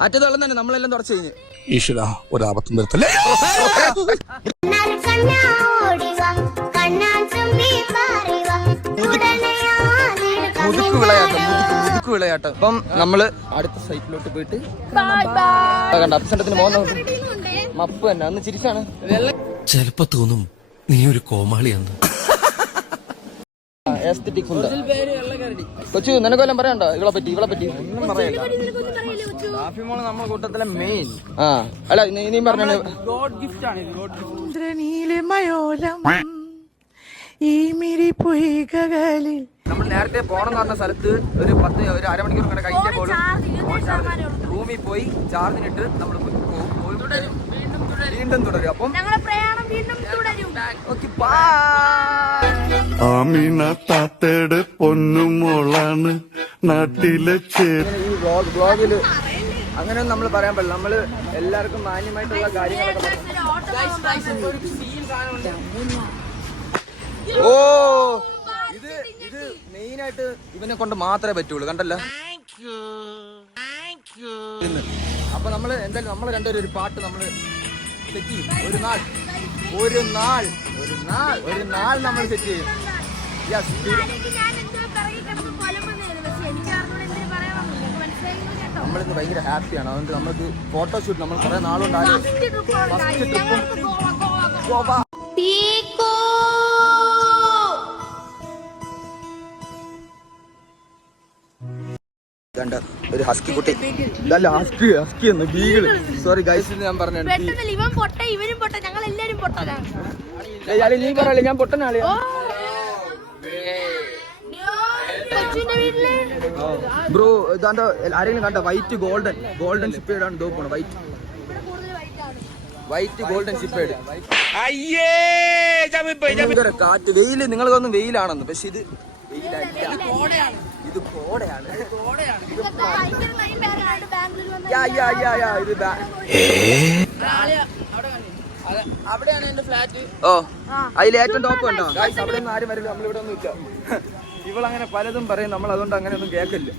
അറ്റത്ത് വെള്ളം തന്നെ നമ്മളെല്ലാം തുടച്ചു കഴിഞ്ഞ്. ഈശ്വര ഒരാപത്തും വരുത്തല്ലേ. മുതുക്ക് വിളയാട്ടം. അപ്പം നമ്മള് അടുത്ത സൈറ്റിലോട്ട് പോയിട്ട് കണ്ട അപ്സണ്ടത്തിന് പോകുന്ന മപ്പ് തന്നെ അന്ന് ചിരിച്ചാണ്. ചെലപ്പോ തോന്നും നീ ഒരു കോമാളിയാന്ന്. Aesthetic food. കൊച്ചു നിനക്കൊല്ലം പറയണ്ടോ ഇവളെ പറ്റി? ഒന്നും പറയല്ല. നമ്മുടെ കൂട്ടത്തിലെ മെയിൻ. ആ അല്ല നീ പറഞ്ഞ ഗോഡ് ഗിഫ്റ്റ് ആണ്. നമ്മൾ നേരത്തെ പോണെന്ന് പറഞ്ഞ സ്ഥലത്ത് ഒരു അരമണിക്കൂർ ഇങ്ങനെ കഴിഞ്ഞ പോലും റൂമിൽ പോയി ചാർജിനിട്ട് നമ്മൾ വീണ്ടും തുടരും. അപ്പം ആമിന താത്തയുടെ പൊന്നുമോളാണ് നാട്ടിലെ ഈ വ്ളോഗില് അങ്ങനെയൊന്നും നമ്മൾ പറയാൻ പാടില്ല. നമ്മള് എല്ലാവർക്കും മാന്യമായിട്ടുള്ള കാര്യങ്ങളൊക്കെ ഓ ഇത് മെയിനായിട്ട് ഇവനെ കൊണ്ട് മാത്രമേ പറ്റുള്ളൂ. കണ്ടല്ലോ. അപ്പൊ നമ്മള് എന്തായാലും നമ്മള് രണ്ടുപേരും ഒരു പാട്ട് നമ്മള് സെറ്റ് ചെയ്യും. ഒരു നാൾ നമ്മൾ സെറ്റ് ചെയ്യും. നമ്മളിന്ന് ഭയങ്കര ഹാപ്പിയാണ്. അതുകൊണ്ട് നമുക്ക് ഫോട്ടോഷൂട്ട് നമ്മൾ കുറെ നാളുണ്ടാകും. ഒരു ഹസ്കി കുട്ടി. ഹസ്കി എന്ന് ബീഗിള്. സോറി ഗൈസ്, ഞാൻ പറഞ്ഞു. നീ പറയല്ലേ ഞാൻ പൊട്ടനാളെ. ബ്രോ ഇതാണ്ട് ആരെങ്കിലും കണ്ട വൈറ്റ് ഗോൾഡൻ ഷിപ്പേഡ് ആണ് തോപ്പണം. White golden shepherd. കാറ്റ് വെയില് നിങ്ങൾക്കൊന്നും വെയിലാണെന്ന്. പക്ഷെ ഇത് വെയിലല്ല, ഇത് കോടയാണ്. അവിടെയാണ് എന്റെ ഫ്ലാറ്റ്. ഓ അതിൽ ഏറ്റവും ടോപ്പ് ഉണ്ടോ ഗൈസ്? അവിടെ ഒന്നും ആരും വരില്ല. നമ്മളിവിടെ ഒന്നും ഇല്ല. ഇവളങ്ങനെ പലതും പറയും, നമ്മൾ അതുകൊണ്ട് അങ്ങനെ ഒന്നും കേൾക്കില്ല.